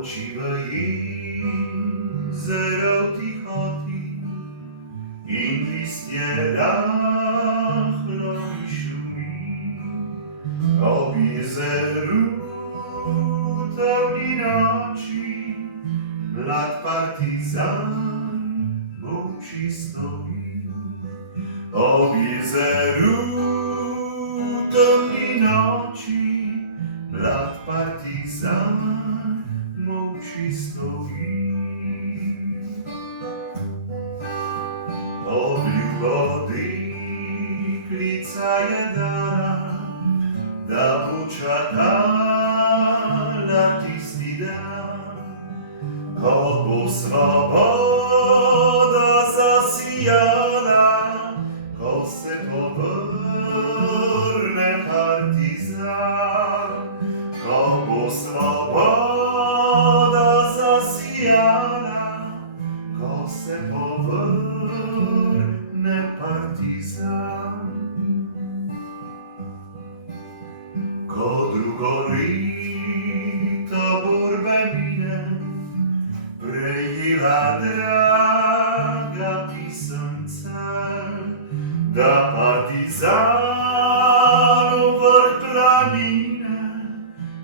Spočívají zero tichoty, in listě náchlo šumí, ob jezeru temný noči, mlad partizán moučí stojí. Ob jezeru temný noči, mlad partizán moučí stojí. Obľúbody klicaje dana, da počakala tistý dan, komu sloboda zasijala, ko se povrne partizán, komu sloboda zasijala, ko se povrne partizán. Ko drugorý tabor mine, prejela draga písance, da partizánov vrch planine,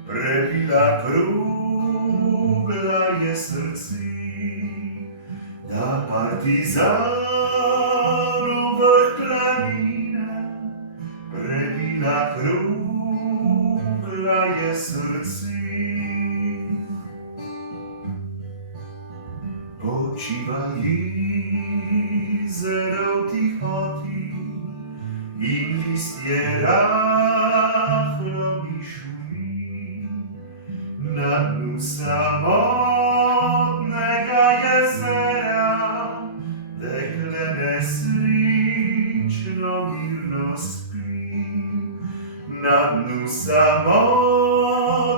prebila krugla je srdci, da partizánov vrch planine, prebila krugla je srdci. Počívají zero tichoty, in listě ráchlo šumí, na dnu samotného jezera dekle neslično mírno spí, na dnu samotného